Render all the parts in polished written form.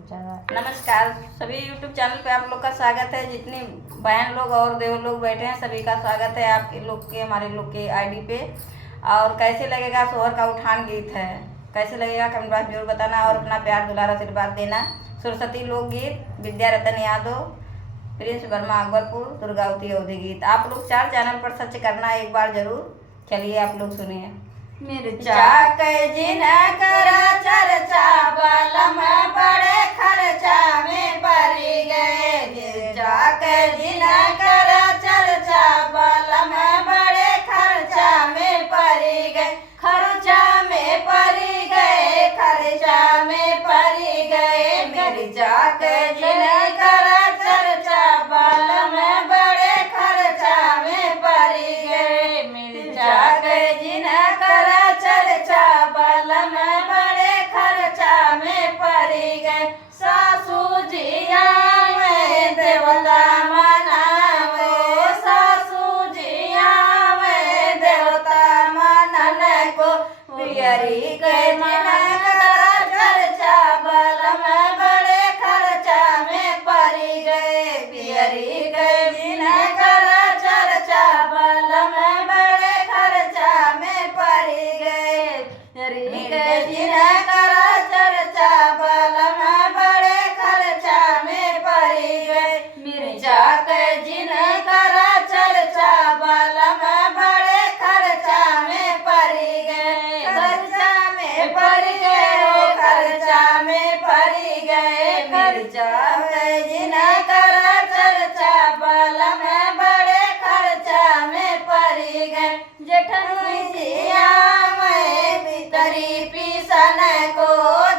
नमस्कार सभी YouTube channel पे आप लोग का स्वागत है। जितनी बहन लोग और देव लोग बैठे हैं सभी का स्वागत है आपके लोग के हमारे लोग के आईडी पे। और कैसे लगेगा सोहर का उठान गीत है, कैसे लगेगा कमेंट बॉक्स जरूर बताना और अपना प्यार दुलारा आशीर्वाद देना। सरस्वती लोकगीत, विद्या रतन यादव, प्रिंस वर्मा अकबरपुर, दुर्गावती अवधि गीत। आप लोग 4 चैनल पर सर्च करना एक बार जरूर। चलिए आप लोग सुनिए। मिर्चा के जिना करा चर्चा बलम बड़े खर्चा में पड़ी गए। मिर्चा के जिना करा चर्चा बलम बड़े खर्चा में पड़ी गए। खर्चा में पड़ी गए, खर्चा में पड़ी गए। मिर्चा के जिना करा चर्चा बलम बड़े खर्चा में पड़ी गए। मिर्चा के जिना करा चर्चा बलम बड़े खर्चा में पड़ी गए। सासू जिया में देवता मनावो, सासू जिया में देवता मनन को। पियरी के जिना करा चर्चा बलम बड़े खर्चा में पड़ी गए। पियरी के जिना करा चर्चा बलम बड़े खर्चा में पड़ी गए। पियरी के जिना करा चर्चा बलम बड़े खर्चा में पड़ी गए। मिर्चा के जिना करा चर्चा बलम बड़े खर्चा में पड़ी गए। खर्चा में पड़ी गए, खर्चा में पड़ी गए। मिर्चा के जिना करा चर्चा बलम बड़े खर्चा में पड़ी गए। जेठनी जिया में पितरी पीसन को,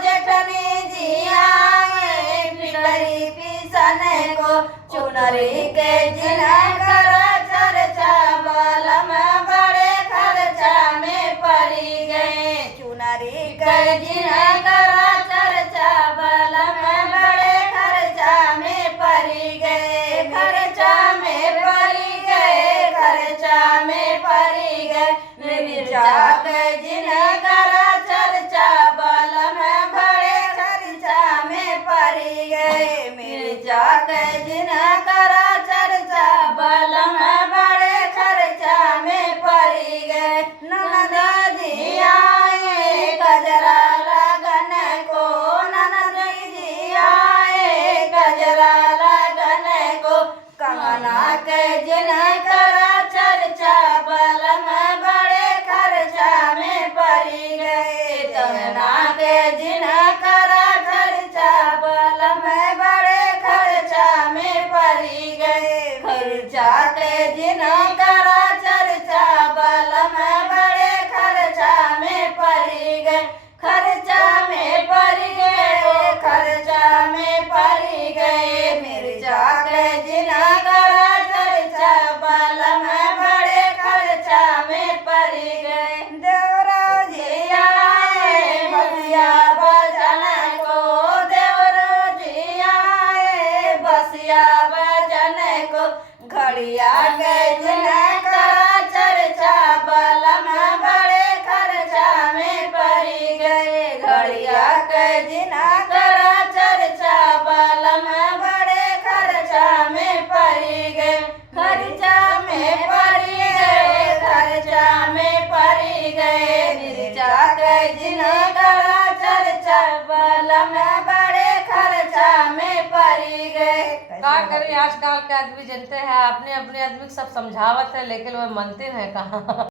जेठनी जिया में पितरी पीसन को। चुनरी के जिना करा चर्चा बलम बड़े खर्चा में पड़ी गए। चुनरी के जिना करा चर्चा बलम बड़े खर्चा में पड़ी गए। खर्चा में पड़ी गए, खर्चा में पड़ी गए। मिर्चा के जिना करा चर्चा बलम बड़े खर्चा में पड़ी गए। मिर्चा के जिना करा चर्चा बलम बड़े खर्चा में पड़ी गए। ननदा जी आए गजरा लगन को, ननदा जी आए गजरा लगन को। कंगना के जिना करा चर्चा बलम बड़े खर्चा में पड़ी गए। कंगना के जिना करा चर्चा बलम बड़े खर्चा में पड़ी गए। खर्चा के जिना करा चर्चा बलम बड़े खर्चा में पड़ी गए। खर्चा में पड़ी गए, खर्चा में पड़ी गए। मिर्चा के जिना करा चर्चा बलम बड़े खर्चा में पड़ी गए। देवरा जी आए बसिया बजन को, देवरा जी आए बसिया बजन को। घड़िया के जिना करा चर्चा बलम बड़े खर्चा में पड़ी गए। घड़िया के जिना करा चर्चा बलम बड़े खर्चा में पड़ी गए। खर्चा में पड़ी गए, खर्चा में पड़ी गए। मिर्चा के जिना करा चर्चा बलम बड़े खर्चा में पड़ी गए। का करें आजकल के आदमी जानते हैं, अपने अपने आदमी को सब समझावत है लेकिन वो मानते हैं कहाँ।